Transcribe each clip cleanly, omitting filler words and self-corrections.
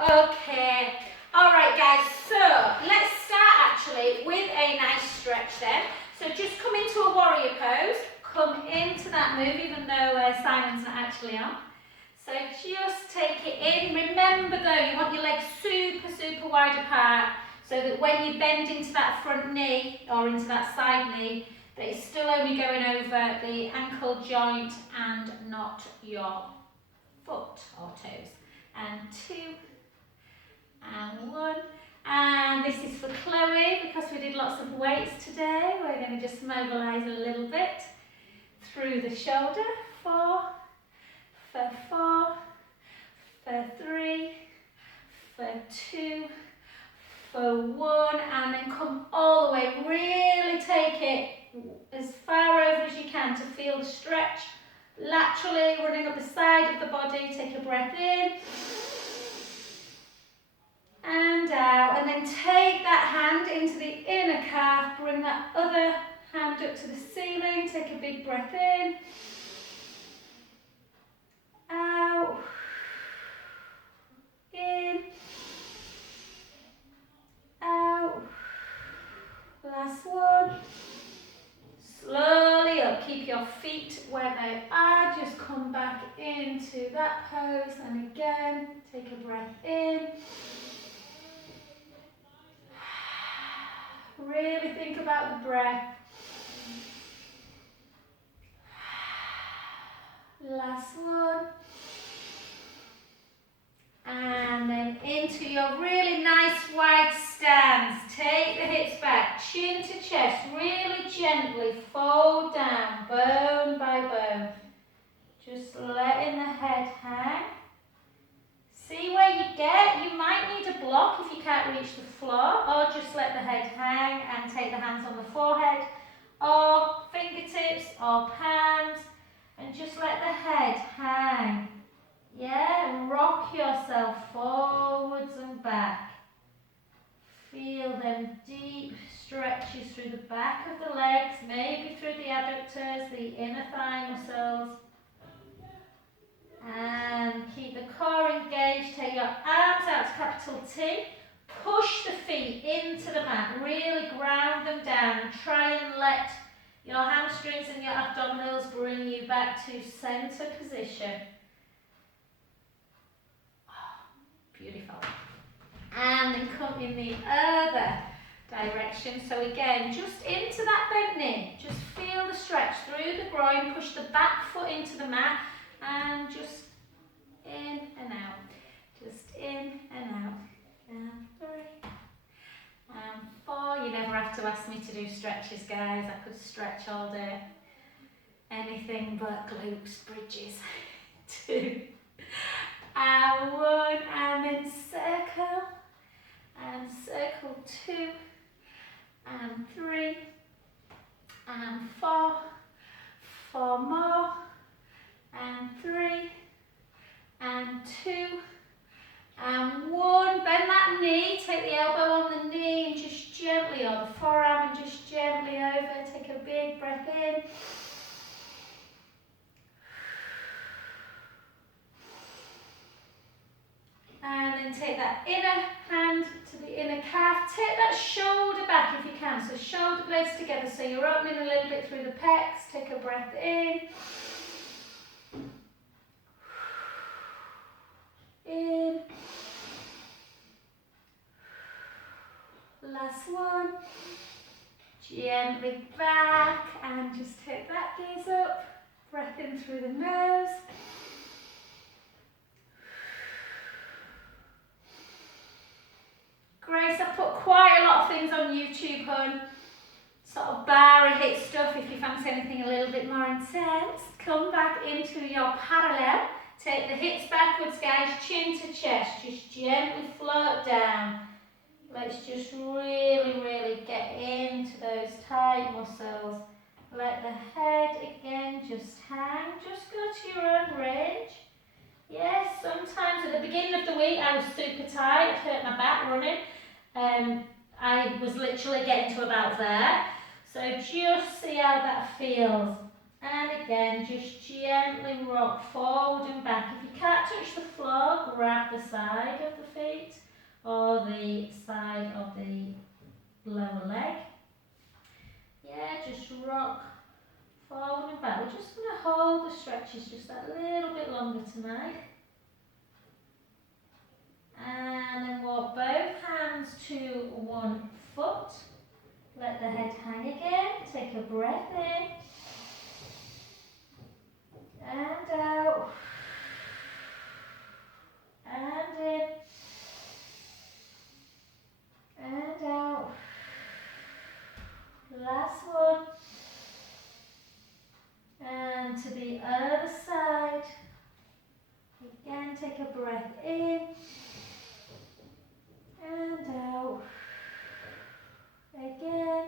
Okay, all right guys, so let's start actually with a nice stretch then. So just come into a warrior pose, come into that move even though Simon's not actually on. So just take it in. Remember though, you want your legs super wide apart so that when you bend into that front knee or into that side knee, that it's still only going over the ankle joint and not your foot or toes. And 2 and 1. And this is for Chloe because we did lots of weights today. We're going to just mobilise a little bit through the shoulder. 4, for 4, for 3, for 2, for 1, and then come all the way. Really take it as far over as you can to feel the stretch laterally running up the side of the body. Take a breath in and out, and then take that hand into the inner calf. Bring that other hand up to the ceiling. Take a big breath in, out, in, out. Last one. Slowly up. Keep your feet where they are. Just come back into that pose, and again, take a breath in. Really think about the breath. Last one. And then into your really nice wide stance. Take the hips back, chin to chest, really gently fold down, bone by bone. Just letting the head hang. See where you get. You might need a block if you can't reach the floor, or just let the head hang and take the hands on the forehead, or fingertips, or palms, and just let the head hang. Yeah, rock yourself forwards and back. Feel them deep stretches through the back of the legs, maybe through the adductors, the inner thigh muscles. And keep the core engaged. Take your arms out to capital T. Push the feet into the mat. Really ground them down. And try and let your hamstrings and your abdominals bring you back to center position. Beautiful. And then come in the other direction. So again, just into that bent knee. Just feel the stretch through the groin. Push the back foot into the mat. And just in and out. Just in and out. And 3. And 4. You never have to ask me to do stretches, guys. I could stretch all day. Anything but glutes, bridges. 2. And 1, and then circle, and circle 2, and 3, and 4, 4 more, and 3, and 2, and 1. Bend that knee, take the elbow on the knee and just gently, or the forearm, and just gently over. Take a big breath in. And then take that inner hand to the inner calf. Take that shoulder back if you can. So shoulder blades together. So you're opening a little bit through the pecs. Take a breath in. In. Last one. Gently back. And just take that gaze up. Breath in through the nose. Grace, I've put quite a lot of things on YouTube, hon. Sort of bar hit stuff if you fancy anything a little bit more intense. Come back into your parallel. Take the hips backwards, guys, chin to chest. Just gently float down. Let's just really get into those tight muscles. Let the head again just hang. Just go to your own range. Yes, sometimes at the beginning of the week I was super tight. I hurt my back running. I was literally getting to about there. So just see how that feels. And again, just gently rock forward and back. If you can't touch the floor, grab the side of the feet or the side of the lower leg. Yeah, just rock forward and back. We're just going to hold the stretches just a little bit longer tonight. And then walk both hands to one foot. Let the head hang again. Take a breath in. And out. And in. And out. Last one. And to the other side. Again, take a breath in. And out. Again.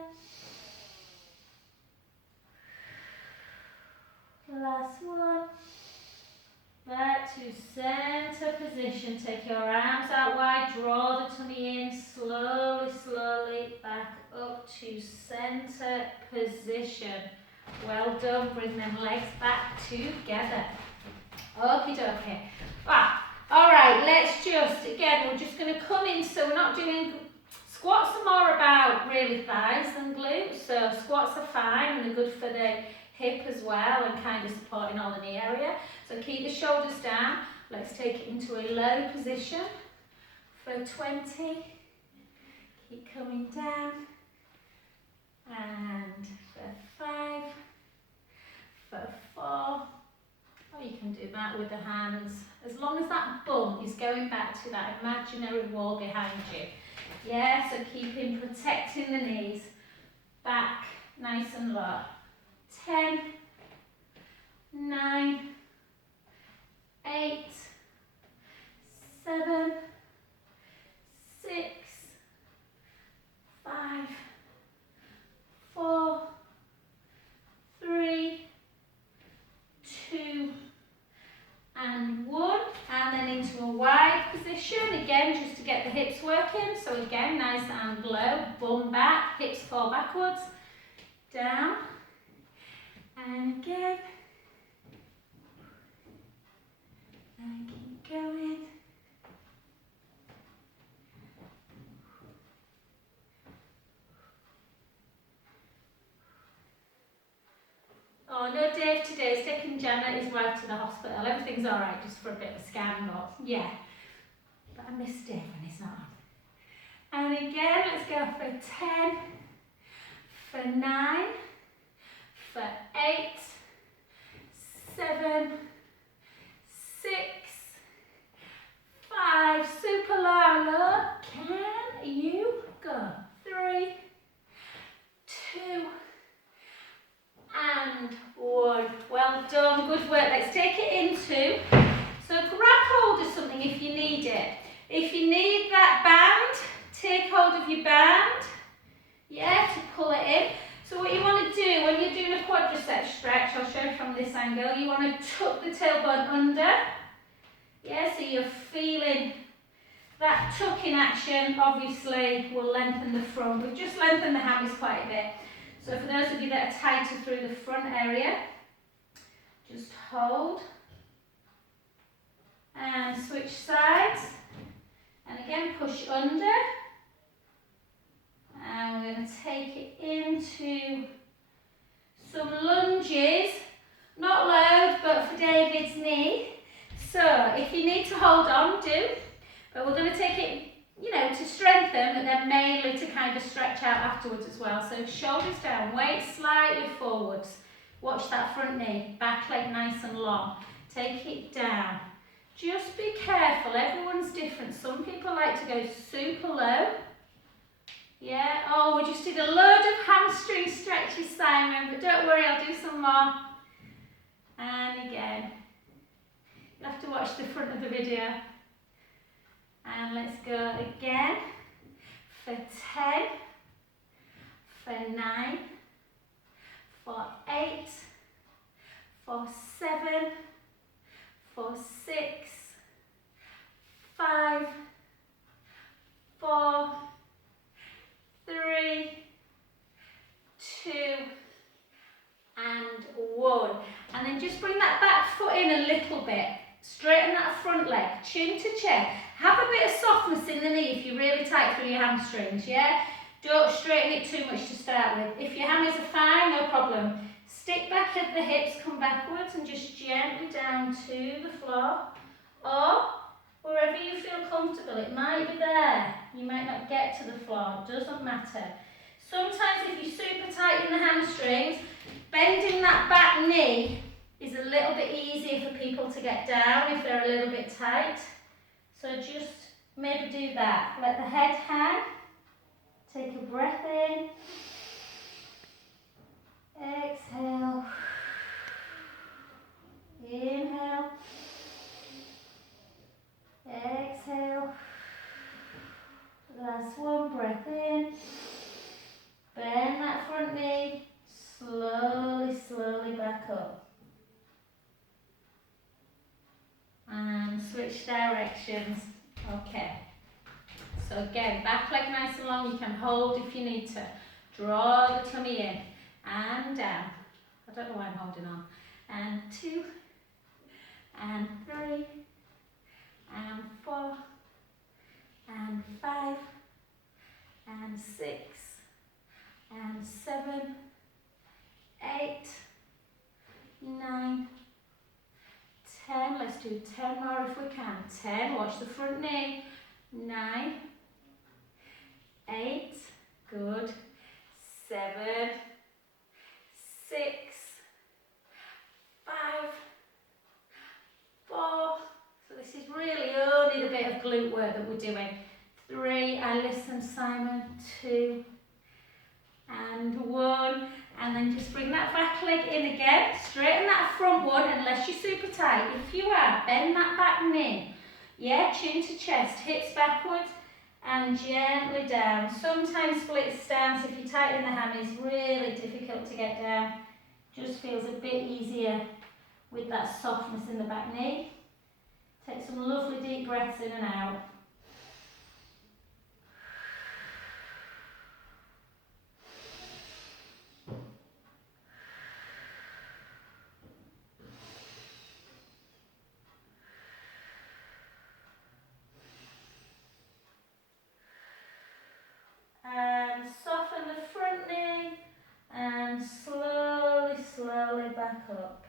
Last one. Back to center position. Take your arms out wide. Draw the tummy in. Slowly, slowly back up to center position. Well done. Bring them legs back together. Okie dokie. Ah, alright, let's just, again, we're just going to come in, so we're not doing, squats are more about really thighs than glutes, so squats are fine and they're good for the hip as well and kind of supporting all the knee area. So keep the shoulders down. Let's take it into a low position for 20. Keep coming down. And for 5, for 4. Or you can do that with the hands, as long as that bum is going back to that imaginary wall behind you. Yeah, so keeping, protecting the knees, back nice and low. 10, 9, 8, 7, 6, 5, 4, 3, 2, and 1, and then into a wide position again, just to get the hips working. So again, nice and low, bum back, hips fall backwards, down, and again, and keep going. Oh, no, Dave today's taking Janet, his wife, to the hospital. Everything's all right, just for a bit of a scan, but yeah. But I miss Dave when he's not on. And again, let's go for 10, for 9, for 8, 7, 6, 5, super low, low. Can you go? 3, 2, and 1. Well done, good work. Let's take it into, so grab hold of something if you need it. If you need that band, take hold of your band, yeah, to pull it in. So what you want to do when you're doing a quadricep stretch, I'll show you from this angle, you want to tuck the tailbone under, yeah, so you're feeling that tucking action obviously will lengthen the front. We've just lengthened the hammies quite a bit. So for those of you that are tighter through the front area, just hold and switch sides. And again, push under. And we're going to take it into some lunges. Not loads, but for David's knee. So if you need to hold on, do. But we're going to take it, you know, to strengthen, but then mainly to kind of stretch out afterwards as well. So shoulders down, weight slightly forwards. Watch that front knee, back leg nice and long. Take it down. Just be careful, everyone's different. Some people like to go super low. Yeah, oh, we just did a load of hamstring stretches, Simon, but don't worry, I'll do some more. And again, you'll have to watch the front of the video. And let's go again for 10, for 9, for 8, for 7, for 6, 5, 4, 3, 2, and 1. little bit. Straighten that front leg, chin to chest. Have a bit of softness in the knee if you're really tight through your hamstrings, yeah? Don't straighten it too much to start with. If your hammies are fine, no problem. Stick back at the hips, come backwards and just gently down to the floor. Or wherever you feel comfortable. It might be there. You might not get to the floor. It doesn't matter. Sometimes if you're super tight in the hamstrings, bending that back knee is a little bit easier for people to get down if they're a little bit tight. So just maybe do that. Let the head hang. Take a breath in. Exhale. Inhale. Exhale. Last one, breath in. Bend that front knee. Slowly, slowly back up. And switch directions. Okay. So again, back leg nice and long. You can hold if you need to. Draw the tummy in and down. I don't know why I'm holding on. And 2, and 3, and 4, and 5, and 6, and 7, 8, 9, 10. Let's do 10 more if we can. 10, watch the front knee. 9, 8, good. 7, 6, 5, 4. So this is really only the bit of glute work that we're doing. 3, I listen, Simon. 2, and 1. And then just bring that back leg in again. Straighten that front one unless you're super tight. If you are, bend that back knee. Yeah, chin to chest, hips backwards and gently down. Sometimes split stance, if you're tight in the hammies, really difficult to get down. Just feels a bit easier with that softness in the back knee. Take some lovely deep breaths in and out. And soften the front knee and slowly, slowly back up.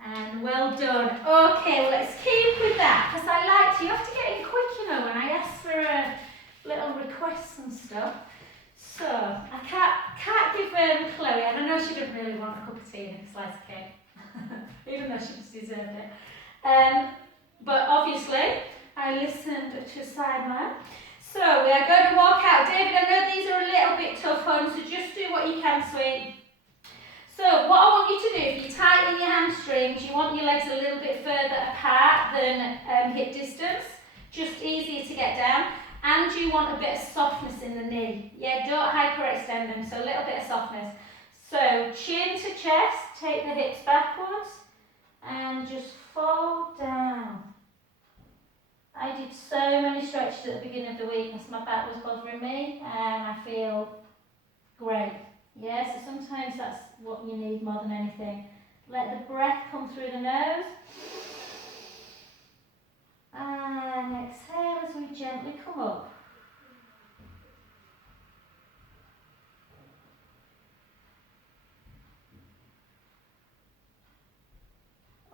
And well done. Okay, well, let's keep with that because I like to. You have to get in quick, you know, when I ask for little requests and stuff. So I can't give Chloe, and I know she didn't really want a cup of tea and a slice of cake, even though she deserved it. But obviously, I listened to Simon. So we are going to walk out. David, I know these are a little bit tough, hon, so just do what you can, sweet. So what I want you to do, if you're tight in your hamstrings, you want your legs a little bit further apart than hip distance, just easier to get down, and you want a bit of softness in the knee. Yeah, don't hyperextend them, so a little bit of softness. So chin to chest, take the hips backwards, and just fold down. I did so many stretches at the beginning of the week because my back was bothering me, and I feel great. Yeah, so sometimes that's what you need more than anything. Let the breath come through the nose. And exhale as we gently come up.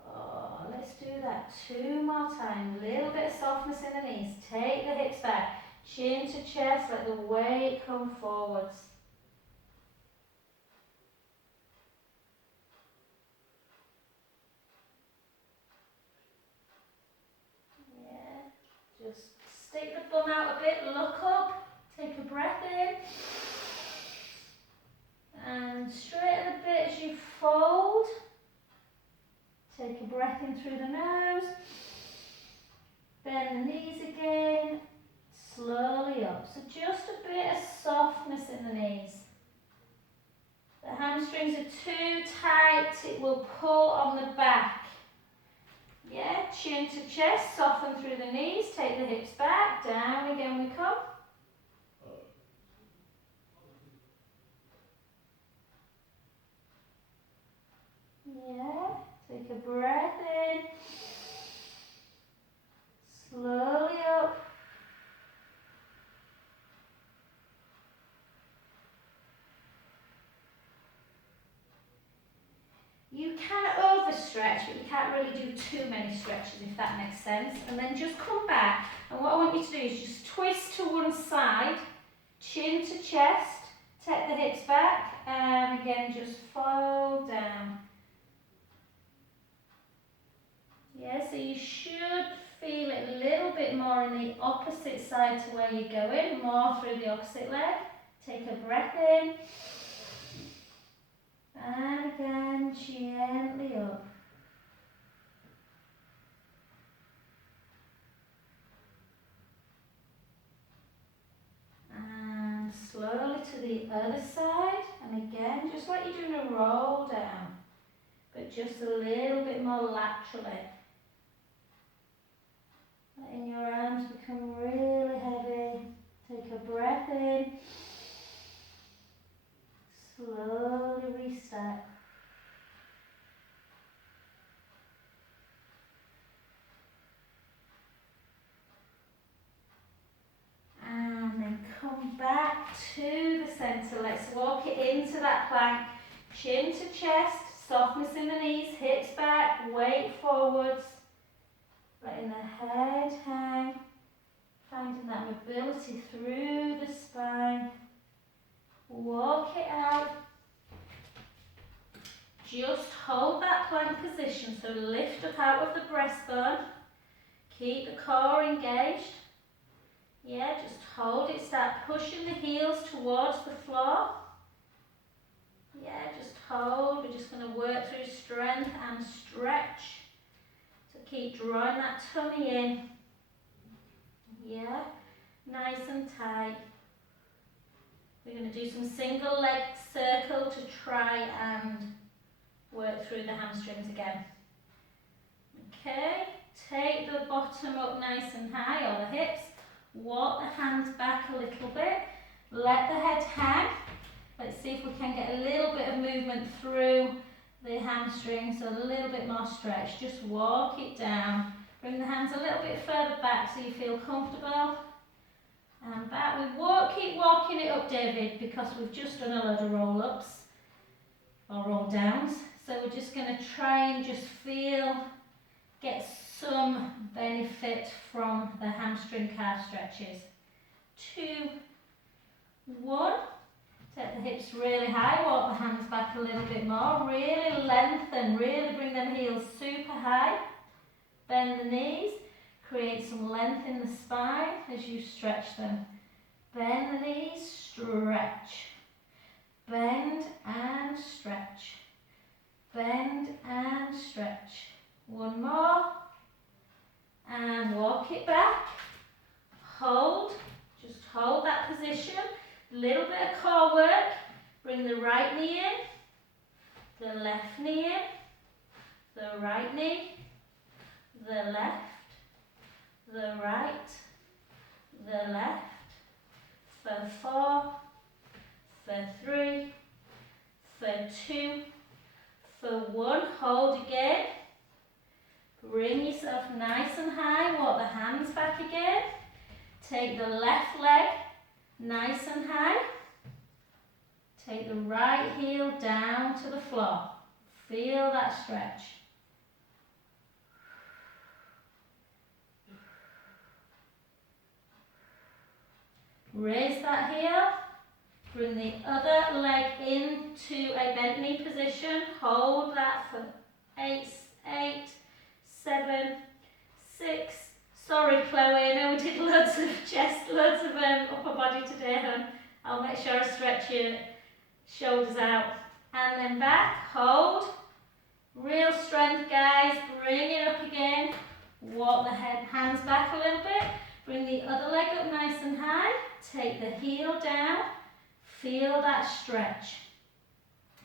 Oh, let's do that 2 more times. A little bit of softness in the knees. Take the hips back. Chin to chest, let the weight come forwards. Just stick the bum out a bit, look up, take a breath in, and straighten a bit as you fold. Take a breath in through the nose, bend the knees again, slowly up. So just a bit of softness in the knees. The hamstrings are too tight, it will pull on the back. Yeah, chin to chest, soften through the knees, take the hips back, down again we come. Yeah, take a breath in. Slowly up. You can overstretch, but you can't really do too many stretches, if that makes sense. And then just come back, and what I want you to do is just twist to one side, chin to chest, take the hips back, and again just fold down. Yeah, so you should feel it a little bit more in the opposite side to where you're going, more through the opposite leg. Take a breath in. And again, gently up. And slowly to the other side. And again, just like you're doing a roll down, but just a little bit more laterally. Letting your arms become really heavy. Take a breath in. Slowly reset. And then come back to the centre. Let's walk it into that plank. Chin to chest, softness in the knees, hips back, weight forwards. Letting the head hang. Finding that mobility through the spine. Walk it out. Just hold that plank position, so lift up out of the breastbone. Keep the core engaged. Yeah, just hold it, start pushing the heels towards the floor. Yeah, just hold. We're just going to work through strength and stretch. So keep drawing that tummy in. Yeah, nice and tight. We're going to do some single leg circle to try and work through the hamstrings again. Okay, take the bottom up nice and high, or the hips. Walk the hands back a little bit. Let the head hang. Let's see if we can get a little bit of movement through the hamstrings, so a little bit more stretch. Just walk it down. Bring the hands a little bit further back so you feel comfortable. And back. We won't keep walking it up, David, because we've just done a load of roll-ups or roll downs. So we're just going to try and just get some benefit from the hamstring calf stretches. 2, 1. Take the hips really high, walk the hands back a little bit more. Really lengthen, really bring them heels super high. Bend the knees, create some length in the spine as you stretch them. Bend the knees, stretch. Bend and stretch. Bend and stretch. One more. And walk it back. Hold. Just hold that position. Little bit of core work. Bring the right knee in. The left knee in. The right knee. The left. The right. The left. For 4. For 3. For 2. For 1. Hold again. Bring yourself nice and high. Walk the hands back again. Take the left leg nice and high. Take the right heel down to the floor. Feel that stretch. Raise that heel. Bring the other leg into a bent knee position. Hold that for 8, 7, 6. Sorry, Chloe, I know we did loads of chest, loads of upper body today, hon. I'll make sure I stretch your shoulders out. And then back, hold. Real strength, guys. Bring it up again. Walk the hands back a little bit. Bring the other leg up nice and high. Take the heel down. Feel that stretch.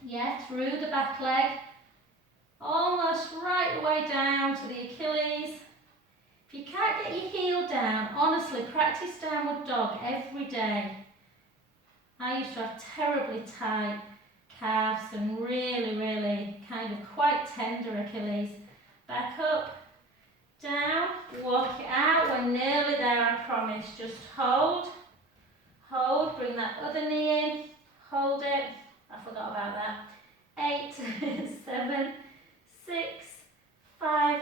Yeah, through the back leg. Almost right the way down to the Achilles. If you can't get your heel down, honestly, practice downward dog every day. I used to have terribly tight calves and really, really kind of quite tender Achilles. Back up, down, walk it out. We're nearly there, I promise. Just hold, hold, bring that other knee in, hold it. I forgot about that. 8, 7, 6, 5,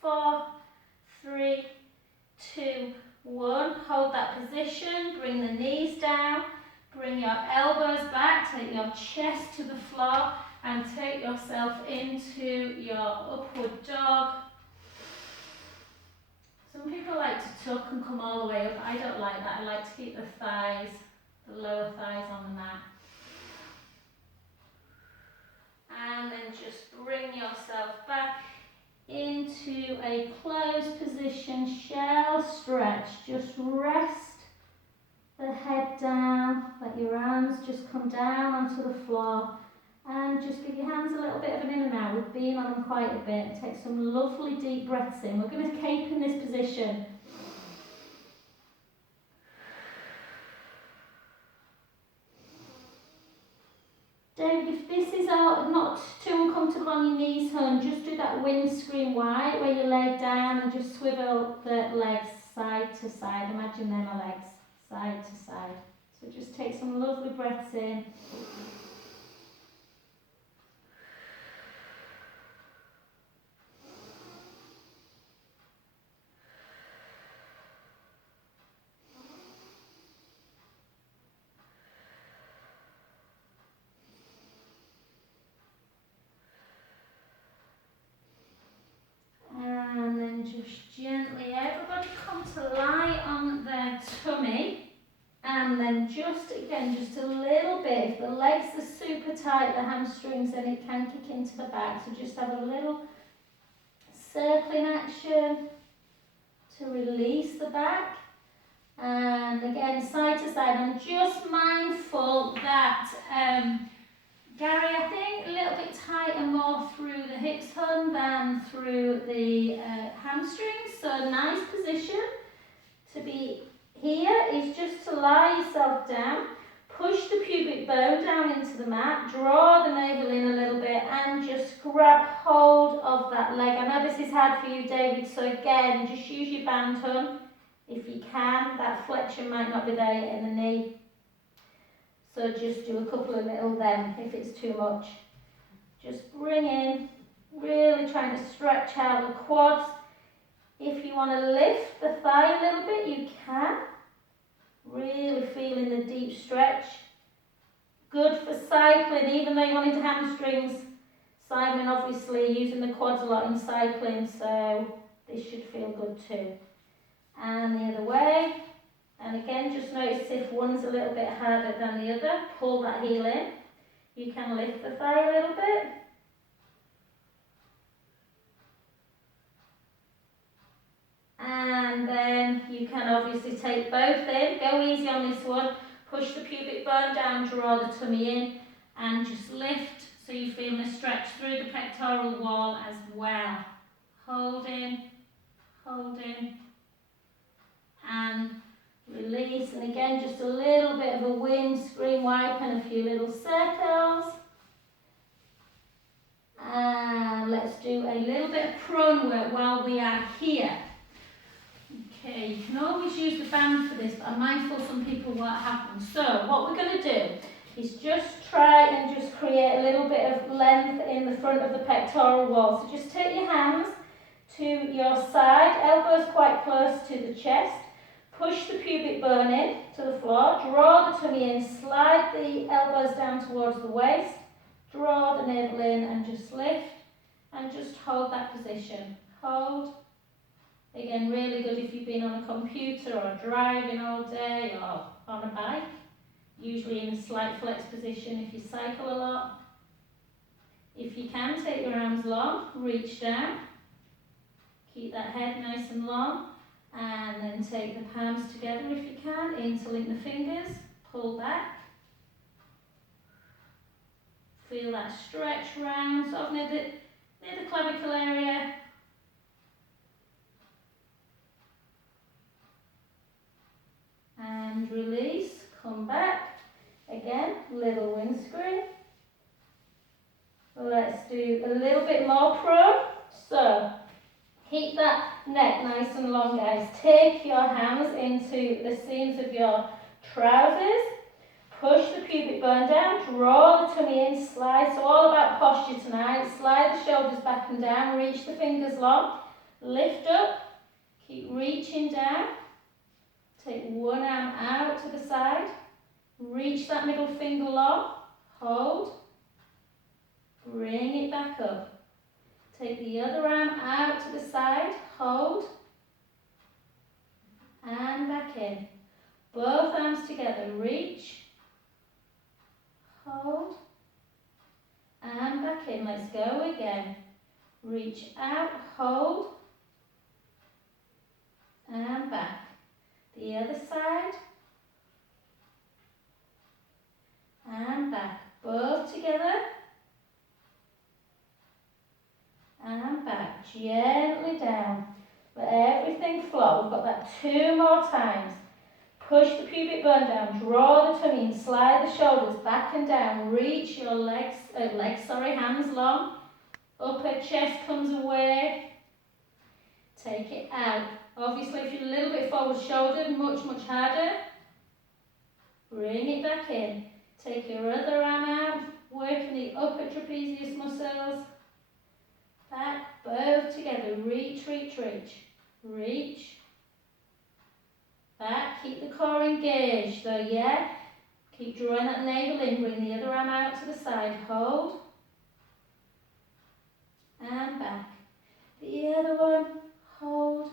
4, 3, 2, 1. Hold that position, bring the knees down, bring your elbows back, take your chest to the floor and take yourself into your upward dog. Some people like to tuck and come all the way up. I don't like that. I like to keep the thighs, the lower thighs on the mat. And then just bring yourself back into a closed position, shell stretch. Just rest the head down, let your arms just come down onto the floor and just give your hands a little bit of an in and out. We've been on them quite a bit. Take some lovely deep breaths in. We're going to keep in this position. David, if this is not too uncomfortable on your knees, hon, just do that windscreen wide where you lay down and just swivel the legs side to side. Imagine them are legs, side to side. So just take some lovely breaths in. And then just gently, everybody come to lie on their tummy. And then just again, just a little bit. If the legs are super tight, the hamstrings, then it can kick into the back. So just have a little circling action to release the back. And again, side to side. I'm just mindful that, Gary, I think a little bit tighter more through the hips, hun, than through the hamstrings. So a nice position to be here is just to lie yourself down, push the pubic bone down into the mat, draw the navel in a little bit and just grab hold of that leg. I know this is hard for you, David, so again, just use your band, hun, if you can. That flexion might not be there in the knee. So just do a couple of little them if it's too much. Just bring in, really trying to stretch out the quads. If you want to lift the thigh a little bit, you can. Really feeling the deep stretch. Good for cycling, even though you're on into hamstrings. Simon obviously using the quads a lot in cycling, so this should feel good too. And the other way. And again, just notice if one's a little bit harder than the other, pull that heel in. You can lift the thigh a little bit. And then you can obviously take both in. Go easy on this one. Push the pubic bone down, draw the tummy in, and just lift so you feel a stretch through the pectoral wall as well. Holding, holding, and release. And again, just a little bit of a windscreen wipe and a few little circles. And let's do a little bit of prone work while we are here. Okay, you can always use the band for this, but I'm mindful some people won't have them. So what we're going to do is just try and just create a little bit of length in the front of the pectoral wall. So just take your hands to your side, elbows quite close to the chest. Push the pubic bone in to the floor, draw the tummy in, slide the elbows down towards the waist, draw the navel in and just lift and just hold that position. Hold. Again, really good if you've been on a computer or driving all day or on a bike. Usually in a slight flex position if you cycle a lot. If you can, take your arms long, reach down. Keep that head nice and long. And then take the palms together if you can, interlink the fingers, pull back. Feel that stretch round, sort of near the clavicle area. And release, come back. Again, little windscreen. long, guys. Take your hands into the seams of your trousers. Push the pubic bone down, draw the tummy in, slide. So all about posture tonight. Slide the shoulders back and down, reach the fingers long. Lift up, keep reaching down. Take one arm out to the side. Reach that middle finger long. Hold. Bring it back up. Take the other arm out to the side. Hold. And back in. Both arms together. Reach. Hold. And back in. Let's go again. Reach out. Hold. And back. The other side. And back. Both together. And back. Gently down. Let everything flow. We've got that 2 more times. Push the pubic bone down. Draw the tummy in. Slide the shoulders back and down. Reach your hands long. Upper chest comes away. Take it out. Obviously, if you're a little bit forward shouldered, much harder. Bring it back in. Take your other arm out. Working the upper trapezius muscles. Back, both together. Reach, reach, reach. Reach. Back, keep the core engaged. So, yeah. Keep drawing that navel in. Bring the other arm out to the side. Hold. And back. The other one. Hold.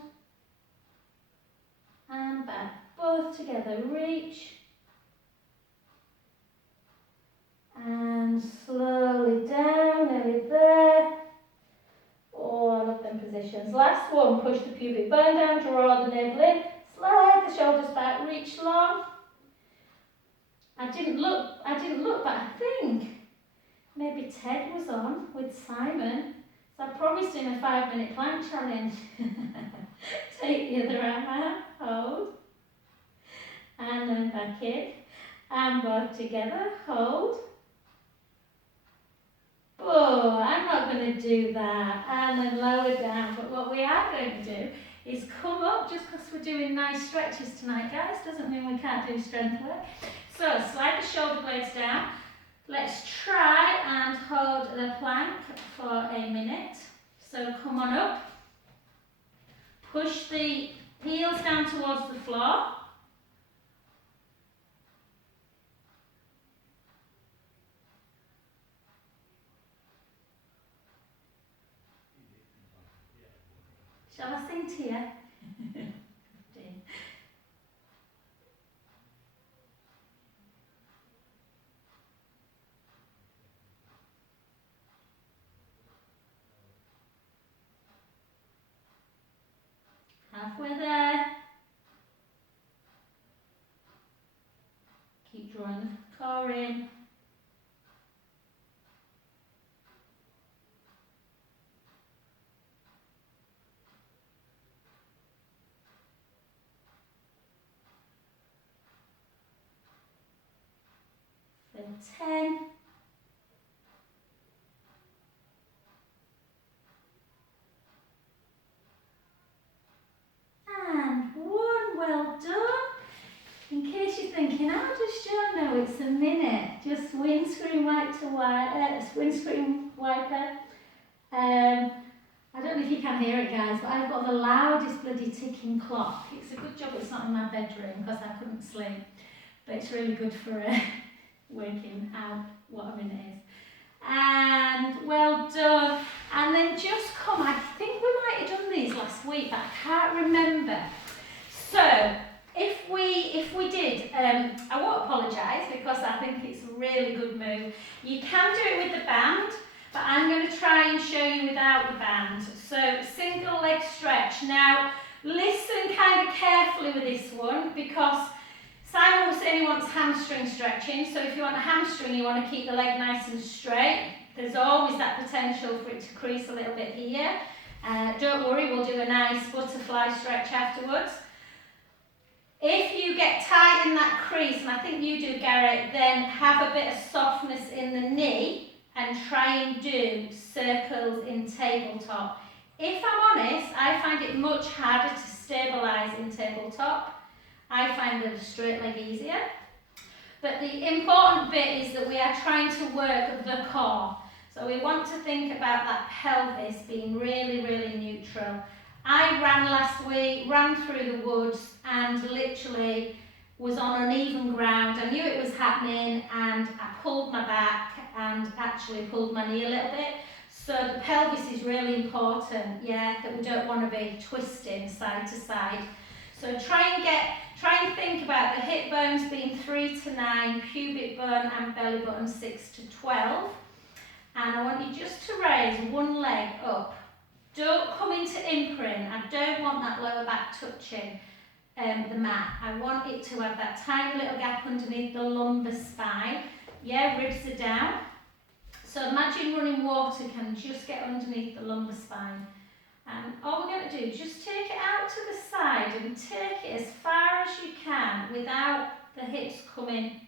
And back. Both together. Reach. And slowly down. Nearly there. Oh, I love them positions. Last one. Push the pubic bone down. Draw the navel in. Slide the shoulders back. Reach long. I didn't look, but I think maybe Ted was on with Simon. So I promised him a 5-minute plank challenge. Take the other arm out, hold, and then back in, and both together, hold. Oh, I'm not going to do that, and then lower down, but what we are going to do is come up, just because we're doing nice stretches tonight, guys, doesn't mean we can't do strength work. So, slide the shoulder blades down. Let's try and hold the plank for a minute. So, come on up. Push the heels down towards the floor. Shall I sing to you? Halfway there. Keep drawing the core in. For 10. And 1, well done. In case you're thinking, how does Joe know it's a minute? Just windscreen wiper. I don't know if you can hear it, guys, but I've got the loudest bloody ticking clock. It's a good job it's not in my bedroom because I couldn't sleep. But it's really good for working out what a minute is. And well done. And then just come, I think we might have done these last week, but I can't remember. So, if we did, I won't apologise because I think it's a really good move. You can do it with the band, but I'm going to try and show you without the band. So, single leg stretch. Now, listen kind of carefully with this one because Simon was saying he wants hamstring stretching. So, if you want a hamstring, you want to keep the leg nice and straight. There's always that potential for it to crease a little bit here. Don't worry, we'll do a nice butterfly stretch afterwards. If you get tight in that crease, and I think you do, Garrett, then have a bit of softness in the knee and try and do circles in tabletop. If I'm honest, I find it much harder to stay in tabletop. I find the straight leg easier. But the important bit is that we are trying to work the core. So we want to think about that pelvis being really, really neutral. I ran last week, ran through the woods and literally was on uneven ground. I knew it was happening and I pulled my back and actually pulled my knee a little bit. So the pelvis is really important, yeah, that we don't want to be twisting side to side. So try and think about the hip bones being 3 to 9, pubic bone and belly button 6 to 12. And I want you just to raise one leg up. Don't come into imprint. I don't want that lower back touching the mat. I want it to have that tiny little gap underneath the lumbar spine. Yeah, ribs are down. So imagine running water can just get underneath the lumbar spine. And all we're going to do, just take it out to the side and take it as far as you can without the hips coming,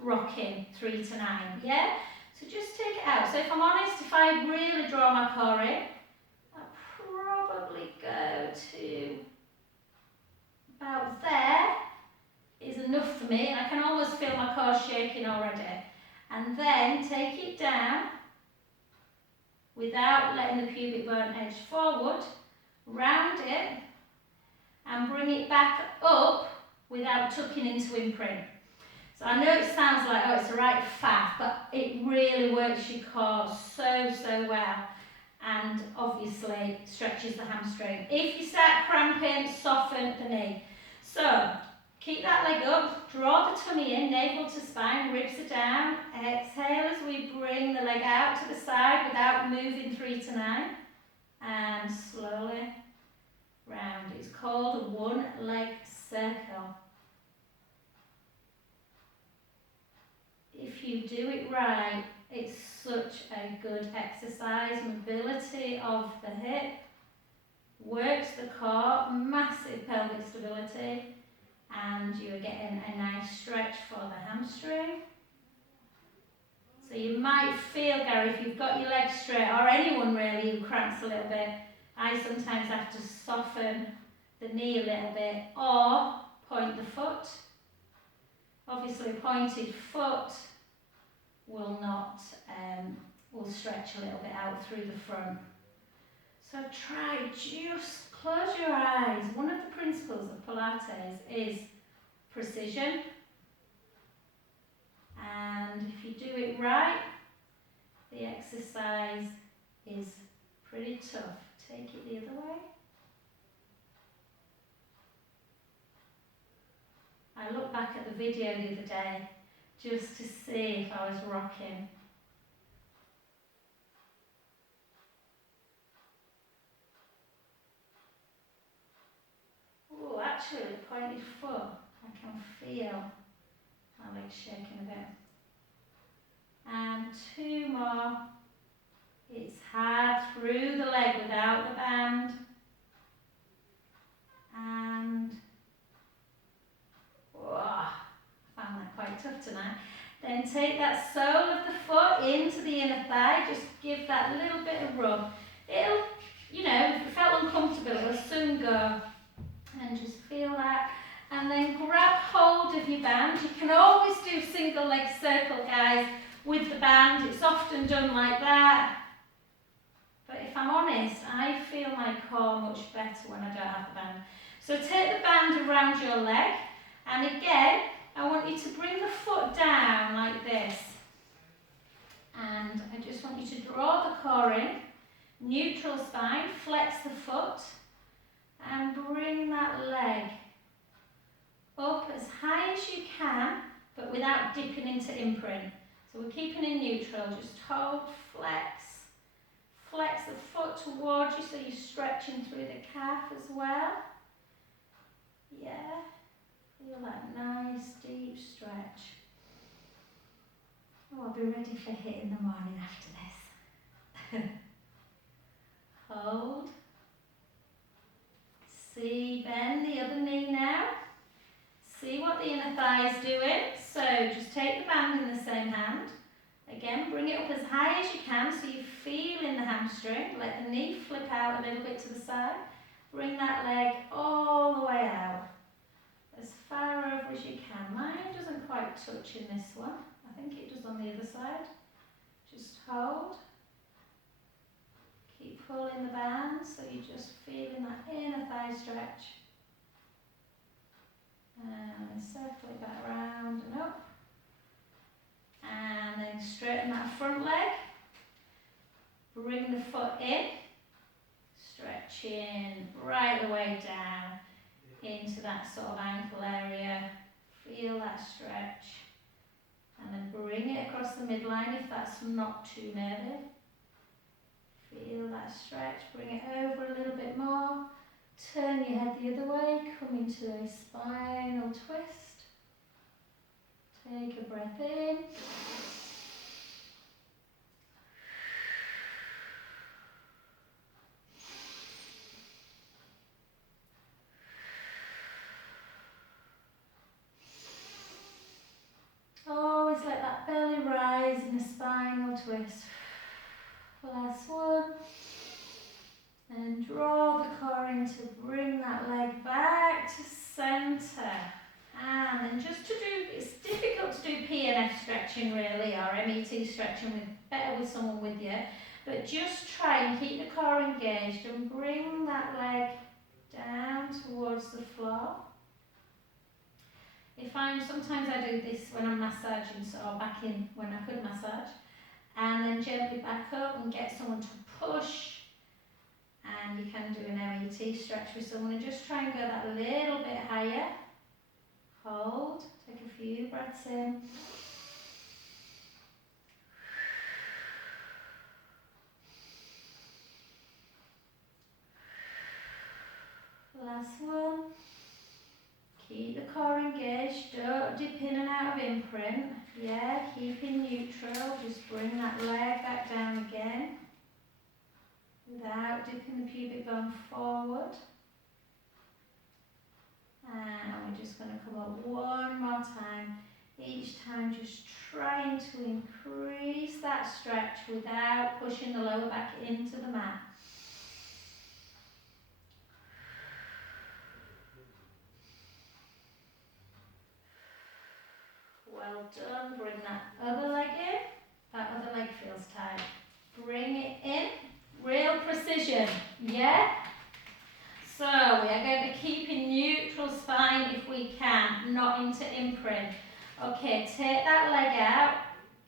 rocking 3 to 9, yeah? So just take it out. So if I'm honest, if I really draw my core in, I'll probably go to about there is enough for me. I can almost feel my core shaking already. And then take it down without letting the pubic bone edge forward, round it, and bring it back up without tucking into imprint. So I know it sounds like, oh, it's a right faff, but it really works your core so, so well. And obviously stretches the hamstring. If you start cramping, soften the knee. So keep that leg up, draw the tummy in, navel to spine, ribs are down. Exhale as we bring the leg out to the side without moving 3 to 9. And slowly round. It's called a one leg circle. If you do it right, it's such a good exercise. Mobility of the hip, works the core, massive pelvic stability, and you're getting a nice stretch for the hamstring. So you might feel, Gary, if you've got your legs straight, or anyone really who cramps a little bit, I sometimes have to soften the knee a little bit, or point the foot. Obviously a pointed foot will not, will stretch a little bit out through the front. So try, just close your eyes. One of the principles of Pilates is precision. And if you do it right, the exercise is pretty tough. Take it the other way. I looked back at the video the other day just to see if I was rocking. Oh, actually, the pointed foot, I can feel my legs shaking a bit. And 2 more. It's hard through the leg without the band. And I found that quite tough tonight. Then take that sole of the foot into the inner thigh. Just give that little bit of rub. It'll, you know, if it felt uncomfortable, it'll soon go. And just feel that. And then grab hold of your band. You can always do single leg circle, guys, with the band. It's often done like that. But if I'm honest, I feel my core much better when I don't have the band. So take the band around your leg. And again, I want you to bring the foot down like this. And I just want you to draw the core in. Neutral spine, flex the foot. And bring that leg up as high as you can, but without dipping into imprint. So we're keeping in neutral, just hold, flex. Flex the foot towards you so you're stretching through the calf as well. Yeah, feel that nice deep stretch. Oh, I'll be ready for HIIT in the morning after this. Hold. See, bend the other knee now. See what the inner thigh is doing. So just take the band in the same hand. Again, bring it up as high as you can so you feel in the hamstring. Let the knee flip out a little bit to the side. Bring that leg all the way out. touch in this one. I think it does on the other side. Just hold. Keep pulling the band so you're just feeling that inner thigh stretch. And then circle it back round and up. And then straighten that front leg. Bring the foot in. Stretching right the way down into that sort of ankle area. Feel that stretch. And then bring it across the midline if that's not too nervy. Feel that stretch. Bring it over a little bit more. Turn your head the other way. Come into a spinal twist. Take a breath in. Always let that belly rise in a spinal twist. Last one. And draw the core in to bring that leg back to centre. And then just to do, it's difficult to do PNF stretching really, or MET stretching, better with someone with you. But just try and keep the core engaged and bring that leg down towards the floor. Sometimes I do this when I'm massaging, or back in when I could massage. And then gently back up and get someone to push. And you can do an MET stretch with someone and just try and go that little bit higher. Hold, take a few breaths in. Last one. Keep the core engaged, don't dip in and out of imprint. Yeah, keep in neutral, just bring that leg back down again. Without dipping the pubic bone forward. And we're just going to come up one more time. Each time just trying to increase that stretch without pushing the lower back into the mat. Well done. Bring that other leg in. That other leg feels tight. Bring it in. Real precision, yeah? So we are going to keep in neutral spine if we can, not into imprint. Okay, take that leg out,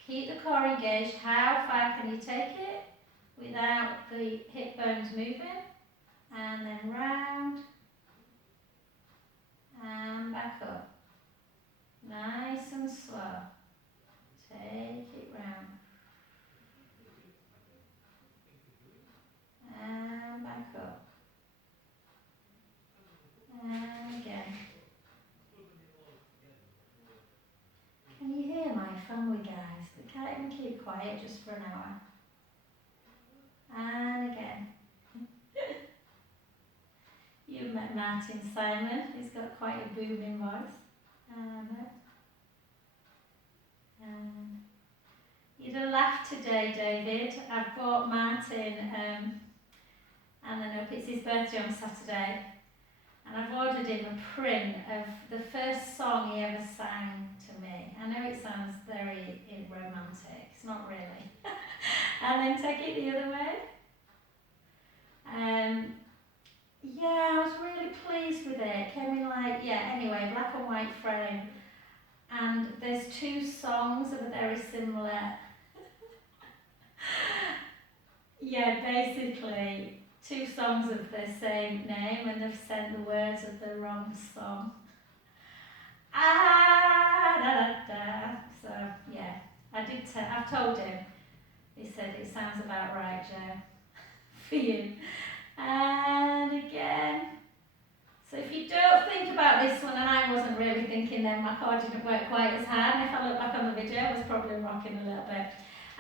keep the core engaged. How far can you take it without the hip bones moving? And then round and back up. Nice and slow. Take it round. And back up. And again. Can you hear my family, guys? They can't even keep quiet just for an hour. And again. You've met Martin Simon. He's got quite a booming voice. And you'd have laughed today, David. I've bought Martin, and I know it's his birthday on Saturday. And I've ordered him a print of the first song he ever sang to me. I know it sounds very romantic, it's not really. And then take it the other way. Yeah, I was really pleased with it. It came in like, anyway, black and white frame. And there's two songs that are very similar. Yeah, basically. Two songs of the same name and they've sent the words of the wrong song. Ah, da, da, da. So, yeah, I've told him. He said it sounds about right, Joe, for you. And again. So if you don't think about this one, and I wasn't really thinking then, my core didn't work quite as hard, and if I look back on the video, I was probably rocking a little bit.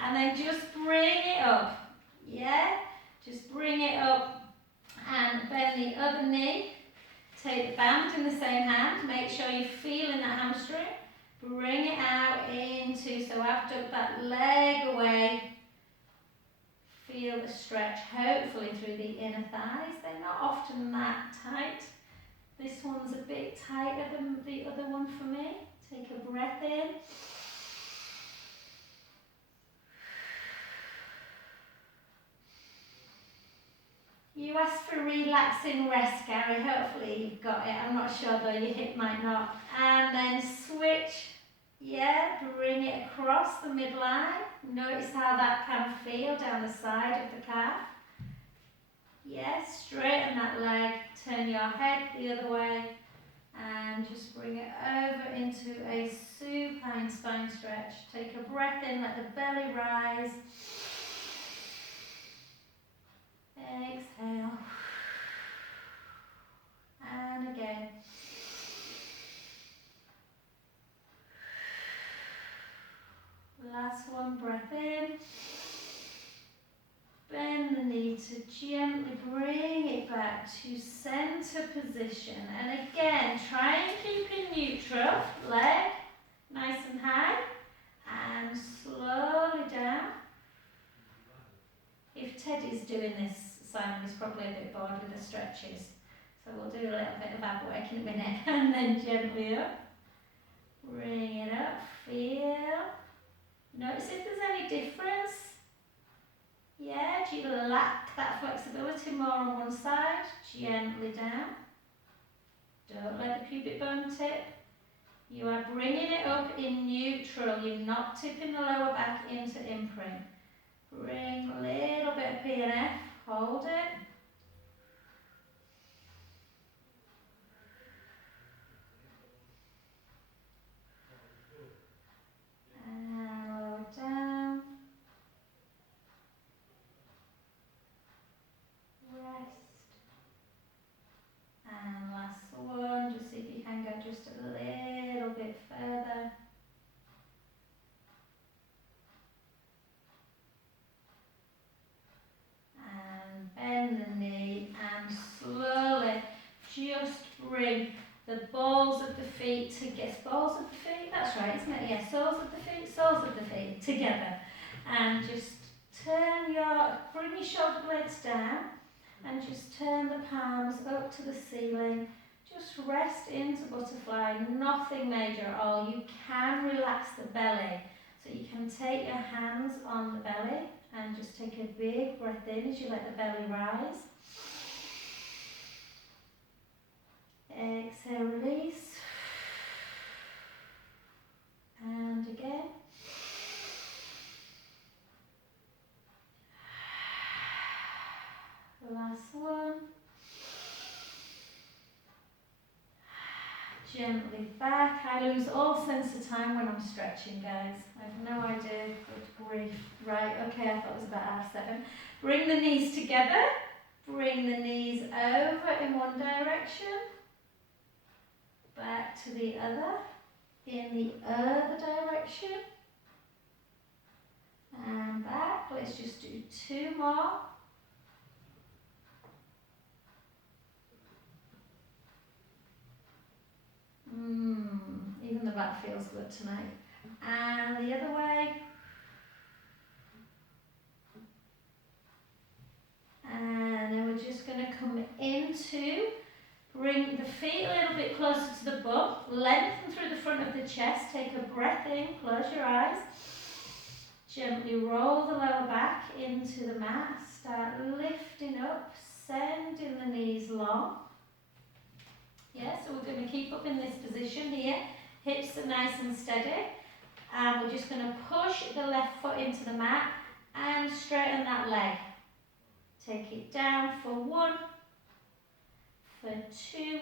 And then just bring it up, yeah? Just bring it up and bend the other knee. Take the band in the same hand. Make sure you're feeling that hamstring. Bring it out into, so abduct that leg away. Feel the stretch, hopefully through the inner thighs. They're not often that tight. This one's a bit bit tighter than the other one for me. Take a breath in. You asked for relaxing rest, Gary. Hopefully you've got it. I'm not sure though, your hip might not. And then switch. Yeah, bring it across the midline. Notice how that can feel down the side of the calf. Yes, straighten that leg. Turn your head the other way. And just bring it over into a supine spine stretch. Take a breath in, let the belly rise. Exhale. And again. Last one, breath in. Bend the knee to gently bring it back to center position. And again, try and keep it neutral. Leg nice and high. And slowly down. If Teddy's doing this, Simon is probably a bit bored with the stretches. So we'll do a little bit of ab work in a minute. And then gently up. Bring it up. Feel. Notice if there's any difference. Yeah, do you lack that flexibility more on one side? Gently down. Don't let the pubic bone tip. You are bringing it up in neutral. You're not tipping the lower back into imprint. Bring a little bit of PNF. Hold it. And lower down. Rest. And last one, just see if you can go just a little bit further. And bend the knee and slowly just bring the balls of the feet balls of the feet, that's right, isn't it? Yeah, soles of the feet together. And just bring your shoulder blades down. And just turn the palms up to the ceiling. Just rest into butterfly, nothing major at all. You can relax the belly. So you can take your hands on the belly and just take a big breath in as you let the belly rise. Exhale, release. And again. Last one. Gently back. I lose all sense of time when I'm stretching, guys. I have no idea. Good grief. Right, okay, I thought it was about 7:30. Bring the knees together. Bring the knees over in one direction. Back to the other. In the other direction. And back. Let's just do 2 more. Even the back feels good tonight. And the other way. And then we're just going to come into, bring the feet a little bit closer to the butt, lengthen through the front of the chest, take a breath in, close your eyes. Gently roll the lower back into the mat, start lifting up, sending the knees long. Yeah, so we're going to keep up in this position here. Hips are nice and steady. And we're just going to push the left foot into the mat and straighten that leg. Take it down for 1, for 2,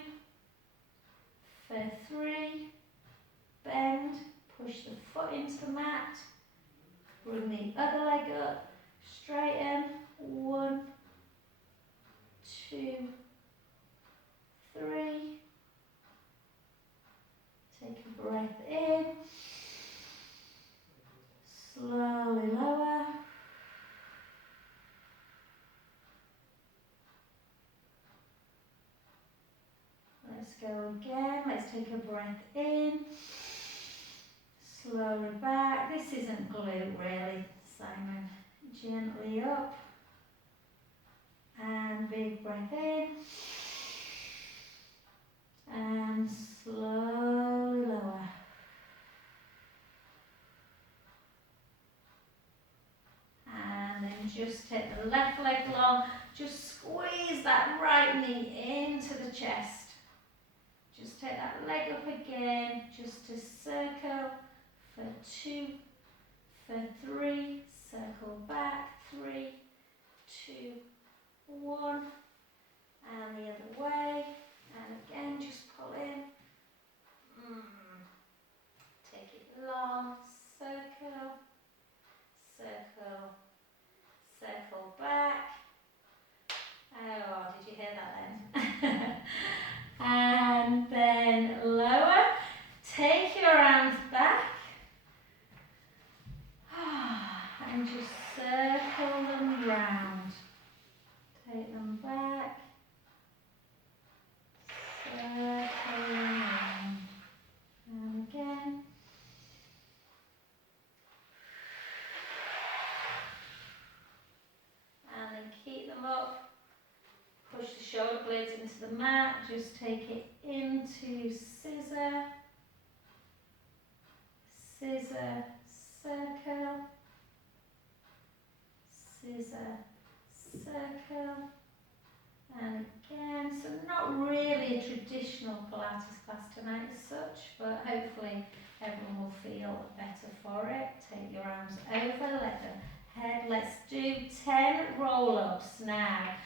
for 3. Bend, push the foot into the mat. Bring the other leg up, straighten. 1, 2, 3. Take a breath in, slowly lower. Let's go again, let's take a breath in, slowly back. This isn't glute really, Simon. Gently up, and big breath in, and Just squeeze that right knee into the chest. Just take that leg up again, just to circle for 2, for 3, circle back, 3, 2, 1, and the other way, and again just pull in, take it long, circle, circle, circle back. Oh, did you hear that then? And then lower, take your arms back, and just circle them round. Take them back, circle them round, and again. And then keep them up. Push the shoulder blades into the mat, just take it into scissor, scissor, circle, scissor, circle, and again. So not really a traditional Pilates class tonight as such, but hopefully everyone will feel better for it. Take your arms over, let the head, let's do 10 roll-ups now.